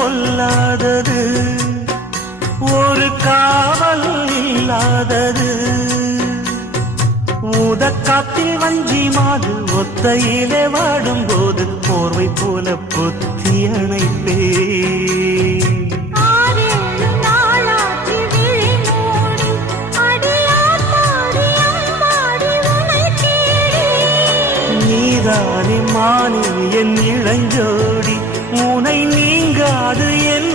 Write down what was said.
பொல்லாதது, ஒரு காவல் இல்லாதது. ஊதக்காத்தில் வஞ்சி மாது ஒத்தையிலே வாடும்போது போர்வை போல பொத்தி அணைப்பே. நீதானே மானே என் இளஞ்சோடி, உனை நீங்காது என்